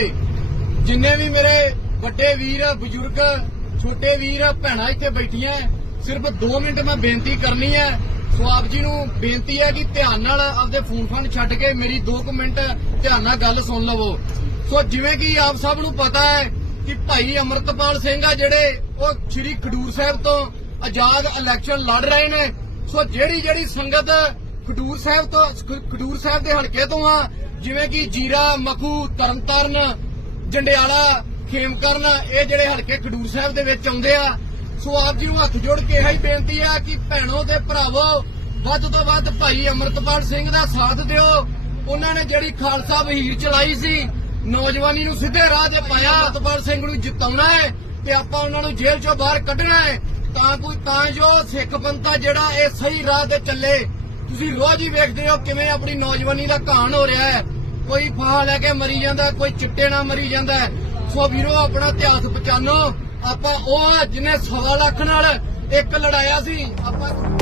ਨੇ ਜਿੰਨੇ ਵੀ ਮੇਰੇ ਵੱਡੇ ਵੀਰ ਬਜ਼ੁਰਗ ਛੋਟੇ ਵੀਰ ਭੈਣਾਂ ਇੱਥੇ ਬੈਠੀਆਂ ਸਿਰਫ 2 ਮਿੰਟ ਮੈਂ ਬੇਨਤੀ ਕਰਨੀ ਹੈ ਸਵਾਬ ਜੀ ਨੂੰ ਬੇਨਤੀ ਹੈ ਕਿ ਧਿਆਨ ਨਾਲ ਆਪਦੇ ਫੋਨ ਫੋਨ ਛੱਡ ਕੇ ਮੇਰੀ 2 ਮਿੰਟ ਧਿਆਨ ਨਾਲ ਗੱਲ ਸੁਣ ਲਵੋ ਸੋ ਜਿਵੇਂ ਕਿ ਆਪ ਸਭ ਨੂੰ ਪਤਾ ਹੈ ਕਿ ਭਾਈ ਅਮਰਤਪਾਲ ਸਿੰਘ ਆ ਜਿਹੜੇ ਉਹ ਸ੍ਰੀ ਖਡੂਰ ਸਾਹਿਬ ਤੋਂ ਆਜ਼ਾਦ ਇਲੈਕਸ਼ਨ ਲੜ ਰਹੇ ਨੇ ਸੋ ਜਿਹੜੀ ਜਿਹੜੀ ਸੰਗਤ ਖਡੂਰ ਸਾਹਿਬ ਤੋਂ ਖਡੂਰ ਸਾਹਿਬ ਦੇ ਹਲਕੇ ਤੋਂ ਆ ਜਿਵੇਂ ਕਿ ਜੀਰਾ ਮਖੂ ਤਰਨਤਰਨ ਜੰਡਿਆਲਾ ਖੇਮਕਰਨ ਇਹ ਜਿਹੜੇ ਹਲਕੇ ਖਡੂਰ ਸਾਹਿਬ ਦੇ ਵਿੱਚ ਆਉਂਦੇ ਆ ਸੋ ਆਪ ਜੀ ਨੂੰ ਹੱਥ ਜੋੜ ਕੇ ਇਹੀ ਬੇਨਤੀ ਆ ਕਿ ਭੈਣੋ ਤੇ ਭਰਾਵੋ ਵੱਧ ਤੋਂ ਵੱਧ ਭਾਈ ਅਮਰਤਪਾਲ ਸਿੰਘ ਦਾ ਸਾਥ ਦਿਓ ਉਹਨਾਂ ਨੇ ਜਿਹੜੀ ਖਾਲਸਾ ਵਹੀਰ ਚਲਾਈ ਸੀ ਨੌਜਵਾਨੀ ਨੂੰ ਸਿੱਧੇ ਰਾਹ ਤੇ ਪਾਇਆ ਅਮਰਤਪਾਲ ਸਿੰਘ ਨੂੰ ਜਿਤਾਉਣਾ ਹੈ ਤੇ ਆਪਾਂ ਉਹਨਾਂ ਨੂੰ ਜੇਲ੍ਹ ਚੋਂ ਬਾਹਰ ਕੱਢਣਾ ਹੈ ਤਾਂ ਕੋਈ ਤਾਂ ਜੋ ਸਿੱਖ ਪੰਥਾ ਜਿਹੜਾ ਇਹ ਸਹੀ ਰਾਹ ਤੇ ਚੱਲੇ ਤੁਸੀਂ ਰੋਜ਼ ਹੀ ਵੇਖਦੇ ਹੋ ਕਿਵੇਂ ਆਪਣੀ ਨੌਜਵਾਨੀ ਦਾ ਕਹਾਣ ਹੋ ਰਿਹਾ ਹੈ ਕੋਈ ਫਾਹ ਲੈ ਕੇ ਮਰੀ ਜਾਂਦਾ ਕੋਈ ਚਿੱਟੇ ਨਾਲ ਮਰੀ ਜਾਂਦਾ ਸੋ ਵੀਰੋ ਆਪਣਾ ਇਤਿਹਾਸ ਪਛਾਨੋ ਆਪਾਂ ਉਹ ਜਿਹਨੇ 100 ਲੱਖ ਨਾਲ ਇੱਕ ਲੜਾਇਆ ਸੀ ਆਪਾਂ